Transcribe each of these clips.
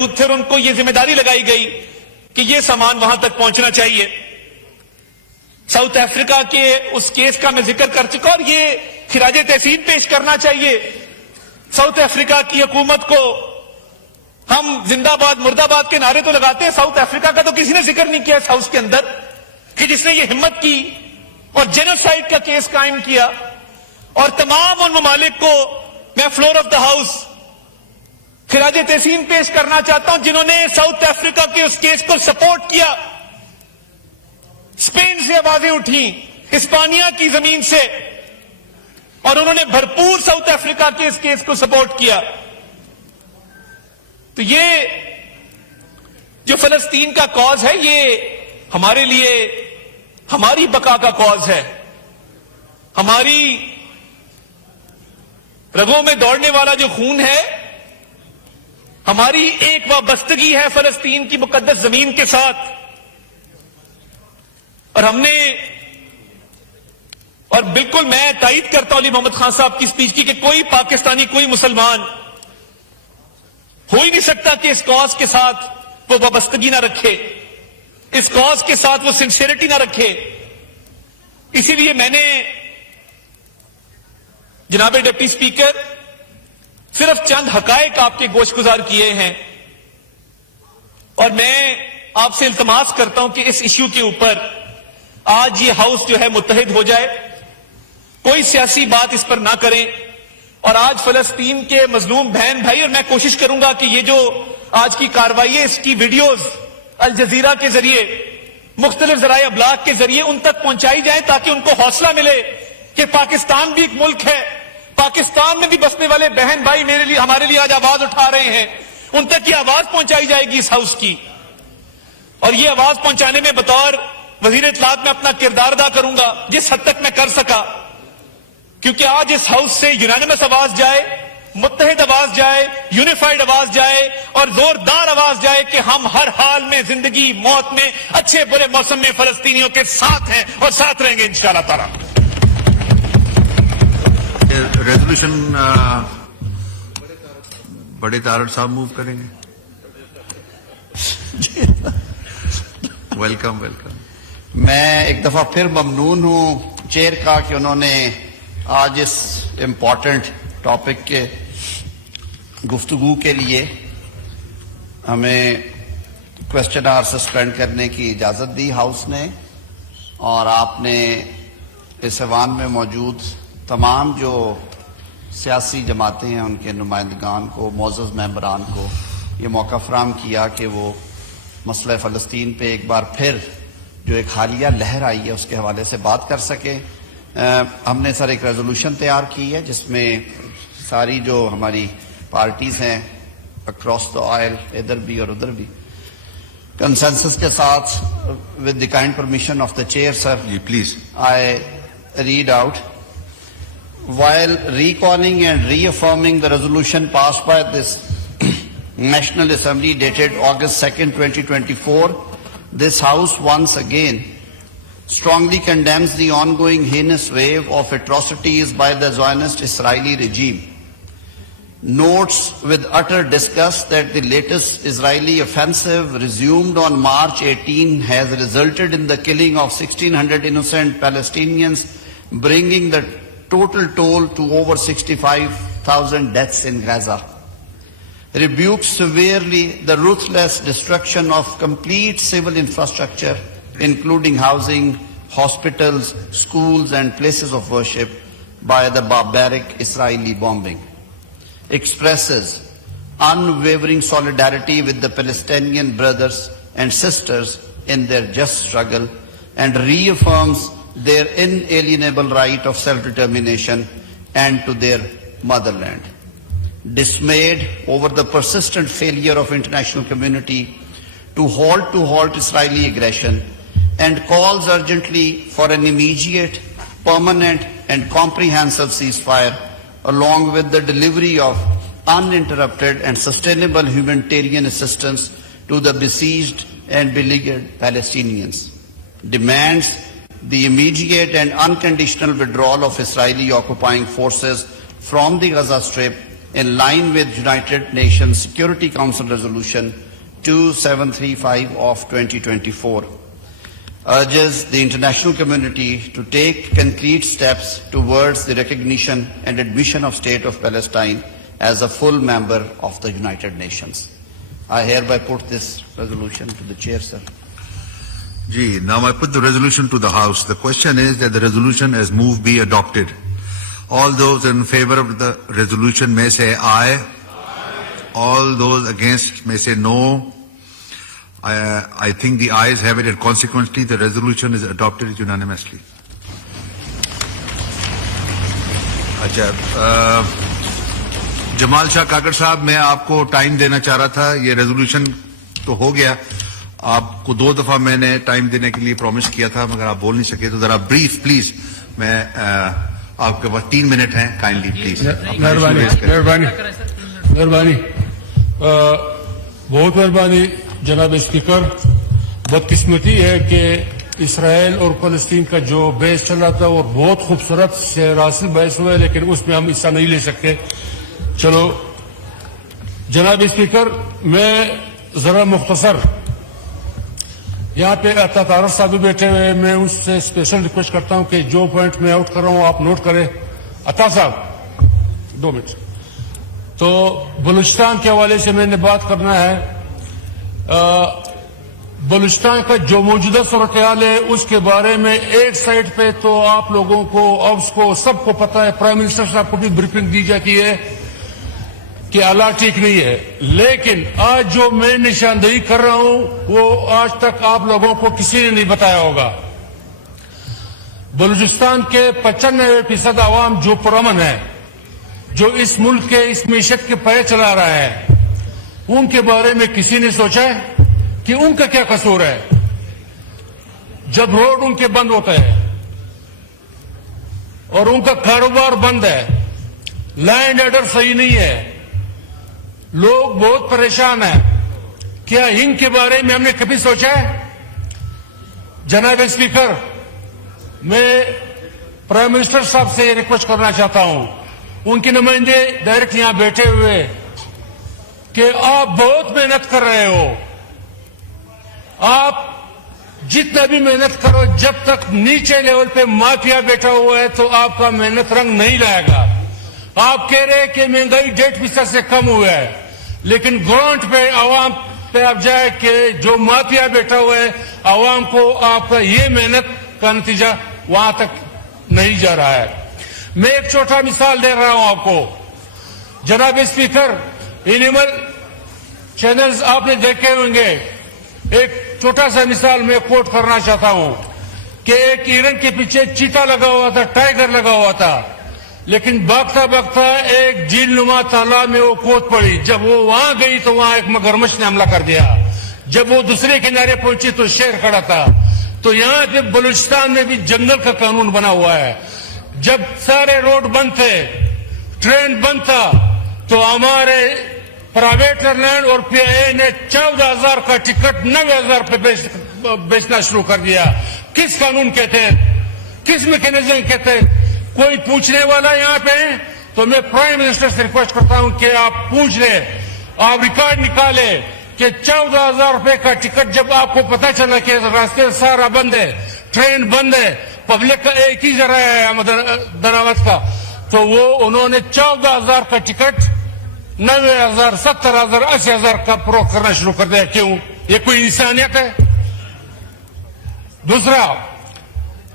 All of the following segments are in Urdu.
تھے اور ان کو یہ ذمہ داری لگائی گئی کہ یہ سامان وہاں تک پہنچنا چاہیے. ساؤتھ افریقہ کے اس کیس کا میں ذکر کر چکا اور یہ خراج تحسین پیش کرنا چاہیے ساؤتھ افریقہ کی حکومت کو. ہم زندہ باد مرد آباد کے نعرے تو لگاتے ہیں, ساؤتھ افریقہ کا تو کسی نے ذکر نہیں کیا اس ہاؤس کے اندر کہ جس نے یہ ہمت کی اور جینوسائیڈ کا کیس قائم کیا. اور تمام ان ممالک کو میں فلور آف دا ہاؤس خراج تحسین پیش کرنا چاہتا ہوں جنہوں نے ساؤتھ افریقہ کے اس کیس کو سپورٹ کیا. اسپین سے آوازیں اٹھیں, اسپانیہ کی زمین سے, اور انہوں نے بھرپور ساؤتھ افریقہ کے اس کیس کو سپورٹ کیا. تو یہ جو فلسطین کا کاز ہے یہ ہمارے لیے ہماری بقا کا کاز ہے. ہماری رگوں میں دوڑنے والا جو خون ہے, ہماری ایک وابستگی ہے فلسطین کی مقدس زمین کے ساتھ. اور ہم نے, اور بالکل میں تائید کرتا ہوں علی محمد خان صاحب کی اسپیچ کی کہ کوئی پاکستانی, کوئی مسلمان ہو ہی نہیں سکتا کہ اس کاز کے ساتھ وہ وابستگی نہ رکھے, اس کاز کے ساتھ وہ سنسیئرٹی نہ رکھے. اسی لیے میں نے جناب ڈپٹی اسپیکر صرف چند حقائق آپ کے گوش گزار کیے ہیں, اور میں آپ سے التماس کرتا ہوں کہ اس ایشو کے اوپر آج یہ ہاؤس جو ہے متحد ہو جائے, کوئی سیاسی بات اس پر نہ کریں. اور آج فلسطین کے مظلوم بہن بھائی, اور میں کوشش کروں گا کہ یہ جو آج کی کارروائی ہے اس کی ویڈیوز الجزیرہ کے ذریعے, مختلف ذرائع ابلاغ کے ذریعے ان تک پہنچائی جائیں تاکہ ان کو حوصلہ ملے کہ پاکستان بھی ایک ملک ہے, پاکستان میں بھی بسنے والے بہن بھائی میرے لیے, ہمارے لیے آج آواز اٹھا رہے ہیں. ان تک یہ آواز پہنچائی جائے گی اس ہاؤس کی, اور یہ آواز پہنچانے میں بطور وزیر اطلاعات میں اپنا کردار ادا کروں گا جس حد تک میں کر سکا, کیونکہ آج اس ہاؤس سے یونانیمس آواز جائے, متحد آواز جائے, یونیفائڈ آواز جائے اور زوردار آواز جائے کہ ہم ہر حال میں, زندگی موت میں, اچھے برے موسم میں فلسطینیوں کے ساتھ ہیں اور ساتھ رہیں گے انشاءاللہ تعالی. ریزولوشن بڑے تارڑ صاحب موو کریں گے. Welcome welcome. میں ایک دفعہ پھر ممنون ہوں چیئر کا کہ انہوں نے آج اس امپورٹنٹ ٹاپک کے گفتگو کے لیے ہمیں کوسچن آور سسپینڈ کرنے کی اجازت دی ہاؤس نے, اور آپ نے اس ایوان میں موجود تمام جو سیاسی جماعتیں ہیں ان کے نمائندگان کو, معزز ممبران کو یہ موقع فراہم کیا کہ وہ مسئلہ فلسطین پہ ایک بار پھر جو ایک حالیہ لہر آئی ہے اس کے حوالے سے بات کر سکے. ہم نے سر ایک ریزولوشن تیار کی ہے جس میں ساری جو ہماری پارٹیز ہیں اکراس دا آئل, ادھر بھی اور ادھر بھی, کنسنسس کے ساتھ with the kind permission of the chair sir, جی please, I read out. While recalling and reaffirming the resolution passed by this National Assembly dated August 2nd, 2024, this House once again strongly condemns the ongoing heinous wave of atrocities by the Zionist Israeli regime. Notes with utter disgust that the latest Israeli offensive resumed on March 18 has resulted in the killing of 1,600 innocent Palestinians, bringing the total toll to over 65,000 deaths in Gaza. Rebukes severely the ruthless destruction of complete civil infrastructure, including housing, hospitals, schools, and places of worship by the barbaric Israeli bombing. Expresses unwavering solidarity with the Palestinian brothers and sisters in their just struggle, and reaffirms their inalienable right of self-determination and to their motherland. Dismayed over the persistent failure of international community to halt Israeli aggression, and calls urgently for an immediate, permanent, and comprehensive ceasefire, along with the delivery of uninterrupted and sustainable humanitarian assistance to the besieged and beleaguered Palestinians. Demands the immediate and unconditional withdrawal of Israeli occupying forces from the Gaza Strip in line with United Nations Security Council Resolution 2735 of 2024, urges the international community to take concrete steps towards the recognition and admission of State of Palestine as a full member of the United Nations. I hereby put this resolution to the chair, sir. Ji, now I put the resolution to the House. The question is that the resolution as moved be adopted. All those in favor of the resolution may say aye. All those against may say no. I think the ayes have it, and consequently the resolution is adopted unanimously. جمال شاہ کاکڑ صاحب، میں آپ کو ٹائم دینا چاہ رہا تھا. یہ ریزولوشن تو ہو گیا، آپ کو 2 دفعہ میں نے ٹائم دینے کے لیے پرومس کیا تھا، مگر آپ بول نہیں سکے، تو ذرا بریف پلیز. میں آپ کے پاس 3 منٹ ہیں، کائنڈلی پلیز. مہربانی بہت مہربانی جناب اسپیکر. بدقسمتی ہے کہ اسرائیل اور فلسطین کا جو بحث چل رہا تھا وہ بہت خوبصورت سے راسل بحث ہوا ہے، لیکن اس میں ہم حصہ نہیں لے سکتے. چلو جناب اسپیکر، میں ذرا مختصر، یہاں پہ عطا طارق صاحب بھی بیٹھے ہوئے، میں اس سے اسپیشل ریکویسٹ کرتا ہوں کہ جو پوائنٹ میں آؤٹ کر رہا ہوں آپ نوٹ کریں. عطا صاحب 2 منٹ. تو بلوچستان کے حوالے سے میں نے بات کرنا ہے. بلوچستان کا جو موجودہ صورتحال ہے اس کے بارے میں ایک سائٹ پہ تو آپ لوگوں کو، آپس کو، سب کو پتا ہے، پرائم منسٹر صاحب کو بھی بریفنگ دی جاتی ہے کہ حالات ٹھیک نہیں ہے. لیکن آج جو میں نشاندہی کر رہا ہوں وہ آج تک آپ لوگوں کو کسی نے نہیں بتایا ہوگا. بلوچستان کے 95% عوام جو پرامن ہے، جو اس ملک کے اس معیشت کے پائے چلا رہا ہے، ان کے بارے میں کسی نے سوچا ہے کہ ان کا کیا قصور ہے جب روڈ ان کے بند ہوتا ہے اور ان کا کاروبار بند ہے، لینڈ آرڈر صحیح نہیں ہے، لوگ بہت پریشان ہیں. کیا ان کے بارے میں ہم نے کبھی سوچا ہے؟ جناب اسپیکر، میں پرائم منسٹر صاحب سے ریکویسٹ کرنا چاہتا ہوں، ان کے نمائندے ڈائریکٹ یہاں بیٹھے ہوئے، کہ آپ بہت محنت کر رہے ہو. آپ جتنا بھی محنت کرو، جب تک نیچے لیول پہ مافیا بیٹھا ہوا ہے تو آپ کا محنت رنگ نہیں لائے گا. آپ کہہ رہے کہ مہنگائی 1.5% سے کم ہوا ہے، لیکن گراؤنڈ پہ عوام پہ آپ جائے کہ جو مافیا بیٹھا ہوا ہے، عوام کو آپ کا یہ محنت کا نتیجہ وہاں تک نہیں جا رہا ہے. میں ایک چھوٹا مثال دے رہا ہوں آپ کو. جناب اسپیکر، اینیمل چینلز آپ نے دیکھے ہوں گے. ایک چھوٹا سا مثال میں کوٹ کرنا چاہتا ہوں کہ ایک ہرن کے پیچھے چیتا لگا ہوا تھا، ٹائیگر لگا ہوا تھا، لیکن بھاگتا بھاگتا ایک جھیل نما تالاب میں وہ کود پڑی. جب وہ وہاں گئی تو وہاں ایک مگرمچھ نے حملہ کر دیا. جب وہ دوسرے کنارے پہنچی تو شیر کھڑا تھا. تو یہاں پہ بلوچستان میں بھی جنگل کا قانون بنا ہوا ہے. جب سارے روڈ بند تھے، ٹرین بند تھا، تو ہمارے پرائیویٹ ایئر لائن اور پی آئی اے نے 14,000 کا ٹکٹ 9,000 پہ بیچنا شروع کر دیا. کس قانون کہتے ہیں؟ کس میکینزم کہتے ہیں؟ کوئی پوچھنے والا یہاں پہ ہے؟ تو میں پرائم منسٹر سے ریکویسٹ کرتا ہوں کہ آپ پوچھ لیں، آپ ریکارڈ نکالیں کہ 14,000 روپے کا ٹکٹ جب آپ کو پتا چلا کہ راستے سارا بند ہے، ٹرین بند ہے، پبلک کا ایک ہی ذرائع ہے درآمد کا، تو وہ انہوں نے 14,000 کا ٹکٹ 9,000، 70,000، 80,000 کا فروخت کرنا شروع کر دیا. کیوں؟ یہ کوئی انسانیت ہے؟ دوسرا،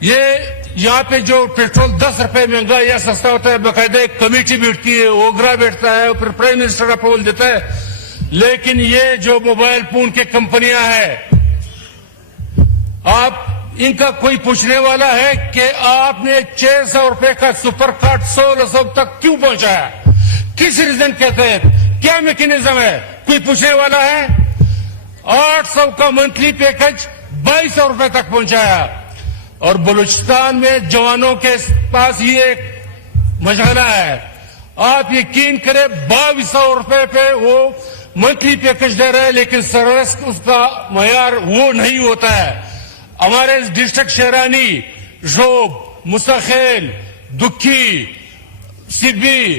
یہ یہاں پہ جو پیٹرول 10 روپے مہنگا یا سستا ہوتا ہے، باقاعدہ ایک کمیٹی بیٹھتی ہے، اوگرا بیٹھتا ہے، پھر پرائم منسٹر اپروول دیتا ہے. لیکن یہ جو موبائل فون کی کمپنیاں ہیں، آپ ان کا کوئی پوچھنے والا ہے کہ آپ نے 600 روپے کا سپر کارڈ 100 تک کیوں پہنچایا؟ کس ریزن کہتے ہیں؟ کیا میکینزم ہے؟ کوئی پوچھنے والا ہے؟ 800 کا منتھلی پیکج 2,200 روپے تک پہنچایا. اور بلوچستان میں جوانوں کے پاس یہ ایک مشغلہ ہے، آپ یقین کریں 2,200 روپے پہ وہ منتھلی پیکج دے رہے ہیں، لیکن سروس اس کا معیار وہ نہیں ہوتا ہے. ہمارے ڈسٹرکٹ شیرانی، ژوب، مستخیل، دکھی، سبی،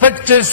25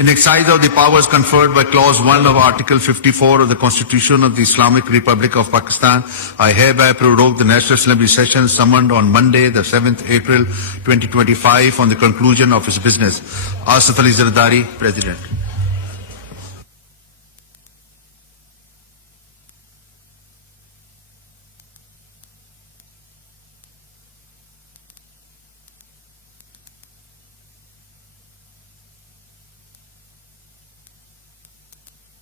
In exercise of the powers conferred by Clause 1 of Article 54 of the Constitution of the Islamic Republic of Pakistan, I hereby prorogue the National Assembly session summoned on Monday, the 7th April 2025, on the conclusion of its business. Asif Ali Zardari, President.